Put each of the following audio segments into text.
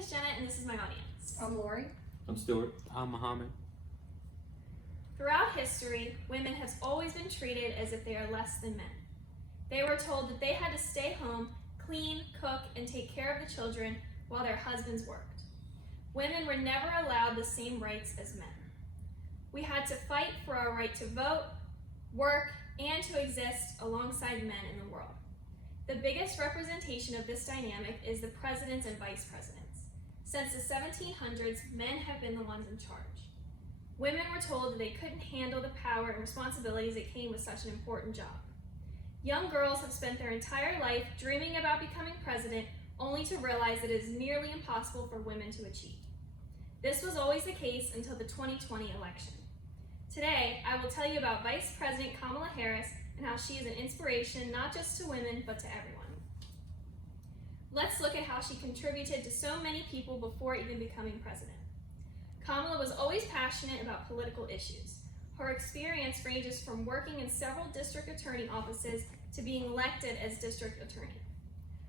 is Jenna, and this is my audience. I'm Lori. I'm Stuart. I'm Muhammad. Throughout history, women have always been treated as if they are less than men. They were told that they had to stay home, clean, cook, and take care of the children while their husbands worked. Women were never allowed the same rights as men. We had to fight for our right to vote, work, and to exist alongside men in the world. The biggest representation of this dynamic is the presidents and vice presidents. Since the 1700s, men have been the ones in charge. Women were told that they couldn't handle the power and responsibilities that came with such an important job. Young girls have spent their entire life dreaming about becoming president, only to realize that it is nearly impossible for women to achieve. This was always the case until the 2020 election. Today, I will tell you about Vice President Kamala Harris and how she is an inspiration not just to women, but to everyone. Let's look at how she contributed to so many people before even becoming president. Kamala was always passionate about political issues. Her experience ranges from working in several district attorney offices to being elected as district attorney.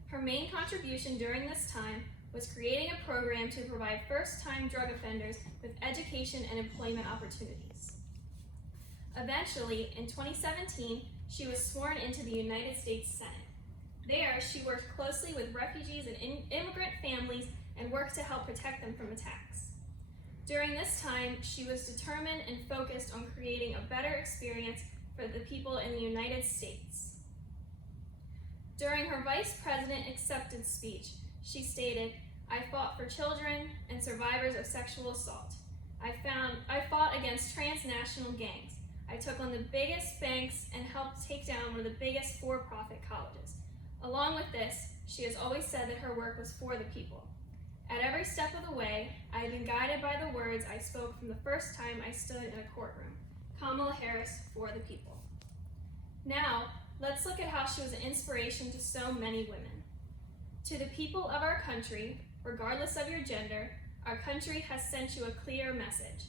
Her main contribution during this time was creating a program to provide first-time drug offenders with education and employment opportunities. Eventually, in 2017, she was sworn into the United States Senate. There, she worked closely with refugees and immigrant families and worked to help protect them from attacks. During this time, she was determined and focused on creating a better experience for the people in the United States. During her vice president acceptance speech, she stated, "I fought for children and survivors of sexual assault. I fought against transnational gangs. I took on the biggest banks and helped take down one of the biggest for-profit colleges." Along with this, she has always said that her work was for the people. At every step of the way, I have been guided by the words I spoke from the first time I stood in a courtroom. Kamala Harris, for the people. Now, let's look at how she was an inspiration to so many women. To the people of our country, regardless of your gender, our country has sent you a clear message.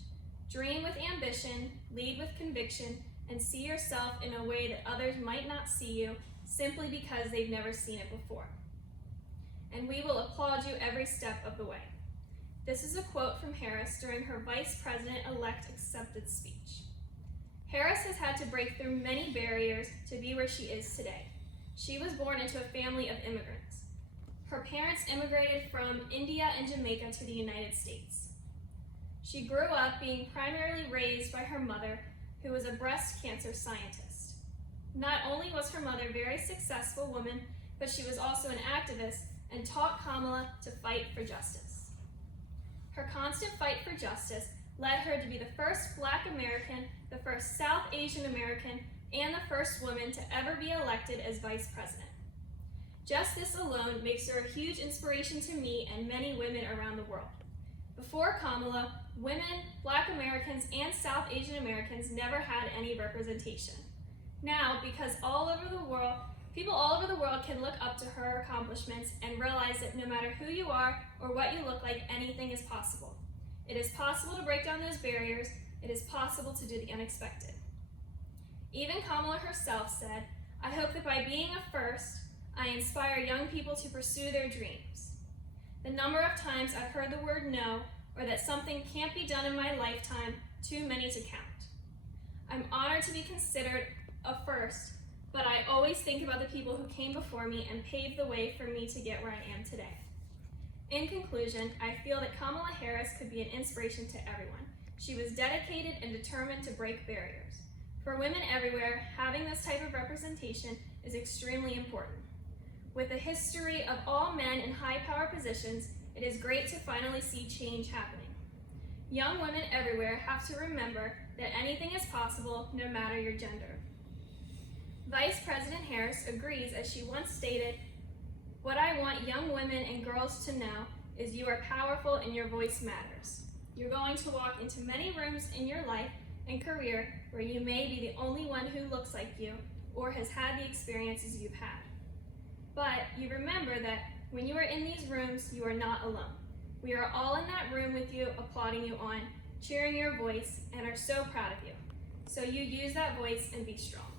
Dream with ambition, lead with conviction, and see yourself in a way that others might not see you simply because they've never seen it before. And we will applaud you every step of the way. This is a quote from Harris during her Vice President-elect acceptance speech. Harris has had to break through many barriers to be where she is today. She was born into a family of immigrants. Her parents immigrated from India and Jamaica to the United States. She grew up being primarily raised by her mother, who was a breast cancer scientist. Not only was her mother a very successful woman, but she was also an activist and taught Kamala to fight for justice. Her constant fight for justice led her to be the first Black American, the first South Asian American, and the first woman to ever be elected as vice president. Just this alone makes her a huge inspiration to me and many women around the world. Before Kamala, women, Black Americans, and South Asian Americans never had any representation. Now, because people all over the world can look up to her accomplishments and realize that no matter who you are or what you look like, anything is possible. It is possible to break down those barriers. It is possible to do the unexpected. Even Kamala herself said, "I hope that by being a first, I inspire young people to pursue their dreams." The number of times I've heard the word no, or that something can't be done in my lifetime, too many to count. I'm honored to be considered a first, but I always think about the people who came before me and paved the way for me to get where I am today. In conclusion, I feel that Kamala Harris could be an inspiration to everyone. She was dedicated and determined to break barriers. For women everywhere, having this type of representation is extremely important. With a history of all men in high power positions, it is great to finally see change happening. Young women everywhere have to remember that anything is possible no matter your gender. Vice President Harris agrees, as she once stated, "What I want young women and girls to know is you are powerful and your voice matters. You're going to walk into many rooms in your life and career where you may be the only one who looks like you or has had the experiences you've had. But you remember that when you are in these rooms, you are not alone. We are all in that room with you, applauding you on, cheering your voice, and are so proud of you. So you use that voice and be strong."